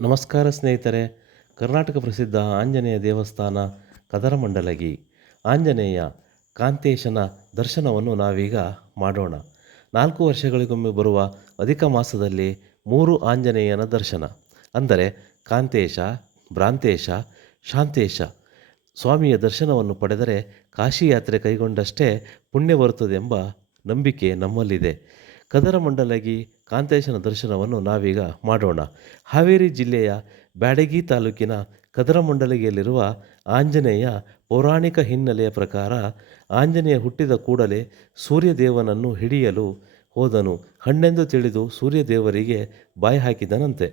ನಮಸ್ಕಾರ ಸ್ನೇಹಿತರೆ. ಕರ್ನಾಟಕ ಪ್ರಸಿದ್ಧ ಆಂಜನೇಯ ದೇವಸ್ಥಾನ ಕದರಮಂಡಲಗಿ. ಆಂಜನೇಯ ಕಾಂತೇಶನ ದರ್ಶನವನ್ನು ನಾವೀಗ ಮಾಡೋಣ. 4 ವರ್ಷಗಳಿಗೊಮ್ಮೆ ಬರುವ ಅಧಿಕ ಮಾಸದಲ್ಲಿ 3 ಆಂಜನೇಯನ ದರ್ಶನ, ಅಂದರೆ ಕಾಂತೇಶ, ಭ್ರಾಂತೇಶ, ಶಾಂತೇಶ ಸ್ವಾಮಿಯ ದರ್ಶನವನ್ನು ಪಡೆದರೆ ಕಾಶಿ ಯಾತ್ರೆ ಕೈಗೊಂಡಷ್ಟೇ ಪುಣ್ಯ ಬರುತ್ತದೆಂಬ ನಂಬಿಕೆ ನಮ್ಮಲ್ಲಿದೆ. ಕದರಮಂಡಲಗಿ ಕಾಂತೇಶನ ದರ್ಶನವನ್ನು ನಾವೀಗ ಮಾಡೋಣ. ಹಾವೇರಿ ಜಿಲ್ಲೆಯ ಬ್ಯಾಡಗಿ ತಾಲೂಕಿನ ಕದರಮಂಡಲಗಿಯಲ್ಲಿರುವ ಆಂಜನೇಯ ಪೌರಾಣಿಕ ಹಿನ್ನೆಲೆಯ ಪ್ರಕಾರ ಆಂಜನೇಯ ಹುಟ್ಟಿದ ಕೂಡಲೇ ಸೂರ್ಯದೇವನನ್ನು ಹಿಡಿಯಲು ಹೋದನು. ಹಣ್ಣೆಂದು ತಿಳಿದು ಸೂರ್ಯದೇವರಿಗೆ ಬಾಯಿ ಹಾಕಿದನಂತೆ.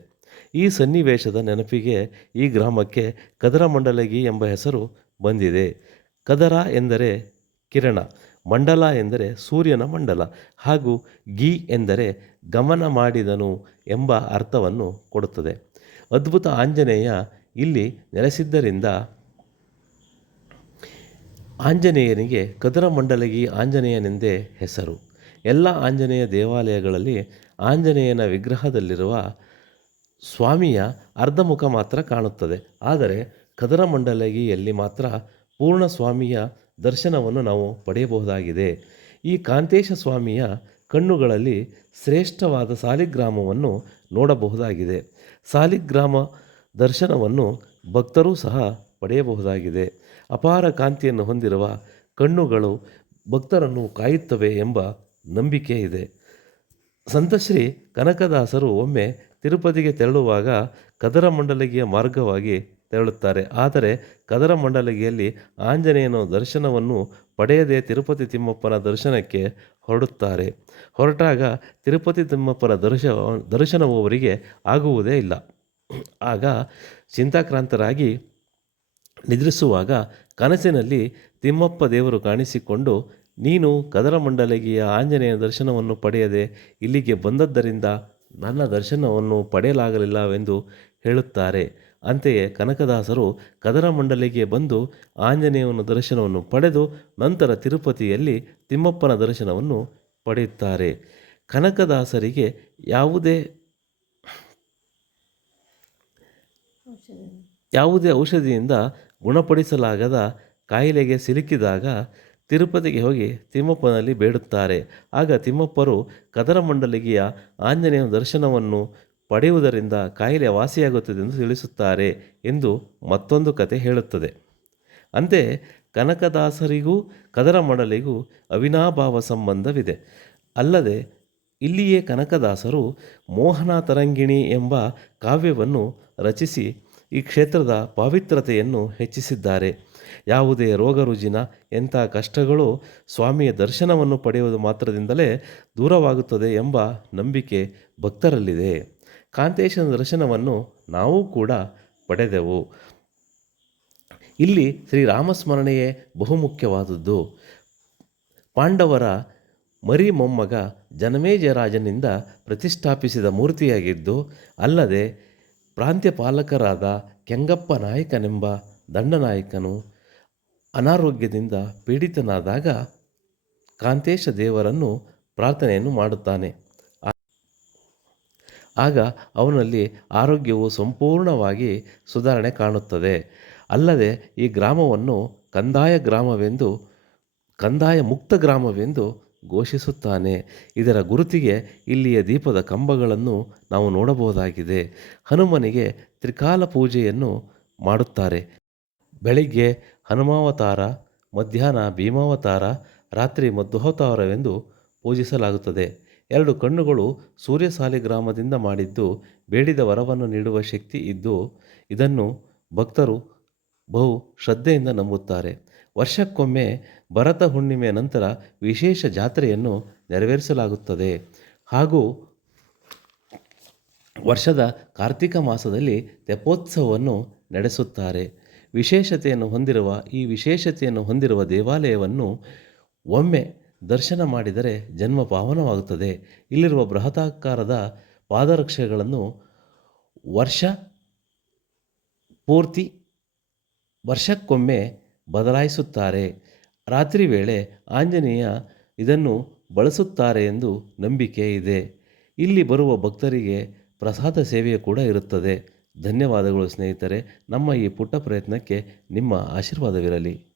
ಈ ಸನ್ನಿವೇಶದ ನೆನಪಿಗೆ ಈ ಗ್ರಾಮಕ್ಕೆ ಕದರಮಂಡಲಗಿ ಎಂಬ ಹೆಸರು ಬಂದಿದೆ. ಕದರ ಎಂದರೆ ಕಿರಣ, ಮಂಡಲ ಎಂದರೆ ಸೂರ್ಯನ ಮಂಡಲ, ಹಾಗೂ ಗಿ ಎಂದರೆ ಗಮನ ಮಾಡಿದನು ಎಂಬ ಅರ್ಥವನ್ನು ಕೊಡುತ್ತದೆ. ಅದ್ಭುತ ಆಂಜನೇಯ ಇಲ್ಲಿ ನೆಲೆಸಿದ್ದರಿಂದ ಆಂಜನೇಯನಿಗೆ ಕದರಮಂಡಲಗಿ ಆಂಜನೇಯನೆಂದೇ ಹೆಸರು. ಎಲ್ಲ ಆಂಜನೇಯ ದೇವಾಲಯಗಳಲ್ಲಿ ಆಂಜನೇಯನ ವಿಗ್ರಹದಲ್ಲಿರುವ ಸ್ವಾಮಿಯ ಅರ್ಧಮುಖ ಮಾತ್ರ ಕಾಣುತ್ತದೆ. ಆದರೆ ಕದರಮಂಡಲಗಿಯಲ್ಲಿ ಮಾತ್ರ ಪೂರ್ಣ ಸ್ವಾಮಿಯ ದರ್ಶನವನ್ನು ನಾವು ಪಡೆಯಬಹುದಾಗಿದೆ. ಈ ಕಾಂತೇಶ ಸ್ವಾಮಿಯ ಕಣ್ಣುಗಳಲ್ಲಿ ಶ್ರೇಷ್ಠವಾದ ಸಾಲಿಗ್ರಾಮವನ್ನು ನೋಡಬಹುದಾಗಿದೆ. ಸಾಲಿಗ್ರಾಮ ದರ್ಶನವನ್ನು ಭಕ್ತರೂ ಸಹ ಪಡೆಯಬಹುದಾಗಿದೆ. ಅಪಾರ ಕಾಂತಿಯನ್ನು ಹೊಂದಿರುವ ಕಣ್ಣುಗಳು ಭಕ್ತರನ್ನು ಕಾಯುತ್ತವೆ ಎಂಬ ನಂಬಿಕೆ ಇದೆ. ಸಂತಶ್ರೀ ಕನಕದಾಸರು ಒಮ್ಮೆ ತಿರುಪತಿಗೆ ತೆರಳುವಾಗ ಕದರಮಂಡಲಗಿಯ ಮಾರ್ಗವಾಗಿ ತೆರಳುತ್ತಾರೆ. ಆದರೆ ಕದರಮಂಡಲಗಿಯಲ್ಲಿ ಆಂಜನೇಯನ ದರ್ಶನವನ್ನು ಪಡೆಯದೆ ತಿರುಪತಿ ತಿಮ್ಮಪ್ಪನ ದರ್ಶನಕ್ಕೆ ಹೊರಡುತ್ತಾರೆ. ಹೊರಟಾಗ ತಿರುಪತಿ ತಿಮ್ಮಪ್ಪನ ದರ್ಶನವು ಅವರಿಗೆ ಆಗುವುದೇ ಇಲ್ಲ. ಆಗ ಚಿಂತಾಕ್ರಾಂತರಾಗಿ ನಿದ್ರಿಸುವಾಗ ಕನಸಿನಲ್ಲಿ ತಿಮ್ಮಪ್ಪ ದೇವರು ಕಾಣಿಸಿಕೊಂಡು, ನೀನು ಕದರಮಂಡಲಗಿಯ ಆಂಜನೇಯನ ದರ್ಶನವನ್ನು ಪಡೆಯದೆ ಇಲ್ಲಿಗೆ ಬಂದದ್ದರಿಂದ ನನ್ನ ದರ್ಶನವನ್ನು ಪಡೆಯಲಾಗಲಿಲ್ಲವೆಂದು ಹೇಳುತ್ತಾರೆ. ಅಂತೆಯೇ ಕನಕದಾಸರು ಕದರಮಂಡಲಗಿಗೆ ಬಂದು ಆಂಜನೇಯನ ದರ್ಶನವನ್ನು ಪಡೆದು ನಂತರ ತಿರುಪತಿಯಲ್ಲಿ ತಿಮ್ಮಪ್ಪನ ದರ್ಶನವನ್ನು ಪಡೆಯುತ್ತಾರೆ. ಕನಕದಾಸರಿಗೆ ಯಾವುದೇ ಔಷಧಿಯಿಂದ ಗುಣಪಡಿಸಲಾಗದ ಕಾಯಿಲೆಗೆ ಸಿಲುಕಿದಾಗ ತಿರುಪತಿಗೆ ಹೋಗಿ ತಿಮ್ಮಪ್ಪನಲ್ಲಿ ಬೇಡುತ್ತಾರೆ. ಆಗ ತಿಮ್ಮಪ್ಪರು ಕದರಮಂಡಲಗಿಯ ಆಂಜನೇಯನ ದರ್ಶನವನ್ನು ಪಡೆಯುವುದರಿಂದ ಕಾಯಿಲೆ ವಾಸಿಯಾಗುತ್ತದೆ ಎಂದು ತಿಳಿಸುತ್ತಾರೆ ಎಂದು ಮತ್ತೊಂದು ಕತೆ ಹೇಳುತ್ತದೆ. ಅಂತೆಯೇ ಕನಕದಾಸರಿಗೂ ಕದರಮಂಡಲಿಗೂ ಅವಿನಾಭಾವ ಸಂಬಂಧವಿದೆ. ಅಲ್ಲದೆ ಇಲ್ಲಿಯೇ ಕನಕದಾಸರು ಮೋಹನ ತರಂಗಿಣಿ ಎಂಬ ಕಾವ್ಯವನ್ನು ರಚಿಸಿ ಈ ಕ್ಷೇತ್ರದ ಪಾವಿತ್ರತೆಯನ್ನು ಹೆಚ್ಚಿಸಿದ್ದಾರೆ. ಯಾವುದೇ ರೋಗ ರುಜಿನ, ಎಂಥ ಕಷ್ಟಗಳು ಸ್ವಾಮಿಯ ದರ್ಶನವನ್ನು ಪಡೆಯುವುದು ಮಾತ್ರದಿಂದಲೇ ದೂರವಾಗುತ್ತದೆ ಎಂಬ ನಂಬಿಕೆ ಭಕ್ತರಲ್ಲಿದೆ. ಕಾಂತೇಶನ ದರ್ಶನವನ್ನು ನಾವು ಕೂಡ ಪಡೆದೆವು. ಇಲ್ಲಿ ಶ್ರೀರಾಮಸ್ಮರಣೆಯೇ ಬಹುಮುಖ್ಯವಾದದ್ದು. ಪಾಂಡವರ ಮರಿ ಮೊಮ್ಮಗ ಜನಮೇಜಯರಾಜನಿಂದ ಪ್ರತಿಷ್ಠಾಪಿಸಿದ ಮೂರ್ತಿಯಾಗಿದ್ದು, ಅಲ್ಲದೆ ಪ್ರಾಂತ್ಯಪಾಲಕರಾದ ಕೆಂಗಪ್ಪ ನಾಯಕನೆಂಬ ದಂಡನಾಯಕನು ಅನಾರೋಗ್ಯದಿಂದ ಪೀಡಿತನಾದಾಗ ಕಾಂತೇಶ ದೇವರನ್ನು ಪ್ರಾರ್ಥನೆಯನ್ನು ಮಾಡುತ್ತಾನೆ. ಆಗ ಅವನಲ್ಲಿ ಆರೋಗ್ಯವು ಸಂಪೂರ್ಣವಾಗಿ ಸುಧಾರಣೆ ಕಾಣುತ್ತದೆ. ಅಲ್ಲದೆ ಈ ಗ್ರಾಮವನ್ನು ಕಂದಾಯ ಮುಕ್ತ ಗ್ರಾಮವೆಂದು ಘೋಷಿಸುತ್ತಾನೆ. ಇದರ ಗುರುತಿಗೆ ಇಲ್ಲಿಯ ದೀಪದ ಕಂಬಗಳನ್ನು ನಾವು ನೋಡಬಹುದಾಗಿದೆ. ಹನುಮನಿಗೆ ತ್ರಿಕಾಲ ಪೂಜೆಯನ್ನು ಮಾಡುತ್ತಾರೆ. ಬೆಳಿಗ್ಗೆ ಹನುಮಾವತಾರ, ಮಧ್ಯಾಹ್ನ ಭೀಮಾವತಾರ, ರಾತ್ರಿ ಮಧ್ವಾವತಾರವೆಂದು ಪೂಜಿಸಲಾಗುತ್ತದೆ. 2 ಕಣ್ಣುಗಳು ಸೂರ್ಯ ಸಾಲಿಗ್ರಾಮದಿಂದ ಮಾಡಿದ್ದು ಬೇಡಿದ ವರವನ್ನು ನೀಡುವ ಶಕ್ತಿ ಇದ್ದು, ಇದನ್ನು ಭಕ್ತರು ಬಹು ಶ್ರದ್ಧೆಯಿಂದ ನಂಬುತ್ತಾರೆ. ವರ್ಷಕ್ಕೊಮ್ಮೆ ಭರತ ಹುಣ್ಣಿಮೆಯ ನಂತರ ವಿಶೇಷ ಜಾತ್ರೆಯನ್ನು ನೆರವೇರಿಸಲಾಗುತ್ತದೆ. ಹಾಗೂ ವರ್ಷದ ಕಾರ್ತಿಕ ಮಾಸದಲ್ಲಿ ತೆಪ್ಪೋತ್ಸವವನ್ನು ನಡೆಸುತ್ತಾರೆ. ವಿಶೇಷತೆಯನ್ನು ಹೊಂದಿರುವ ದೇವಾಲಯವನ್ನು ಒಮ್ಮೆ ದರ್ಶನ ಮಾಡಿದರೆ ಜನ್ಮ ಪಾವನವಾಗುತ್ತದೆ. ಇಲ್ಲಿರುವ ಬೃಹದಾಕಾರದ ಪಾದರಕ್ಷೆಗಳನ್ನು ವರ್ಷಕ್ಕೊಮ್ಮೆ ಬದಲಾಯಿಸುತ್ತಾರೆ. ರಾತ್ರಿ ವೇಳೆ ಆಂಜನೇಯ ಇದನ್ನು ಬಳಸುತ್ತಾರೆ ಎಂದು ನಂಬಿಕೆ ಇದೆ. ಇಲ್ಲಿ ಬರುವ ಭಕ್ತರಿಗೆ ಪ್ರಸಾದ ಸೇವೆಯೂ ಕೂಡ ಇರುತ್ತದೆ. ಧನ್ಯವಾದಗಳು ಸ್ನೇಹಿತರೆ. ನಮ್ಮ ಈ ಪುಟ್ಟ ಪ್ರಯತ್ನಕ್ಕೆ ನಿಮ್ಮ ಆಶೀರ್ವಾದವಿರಲಿ.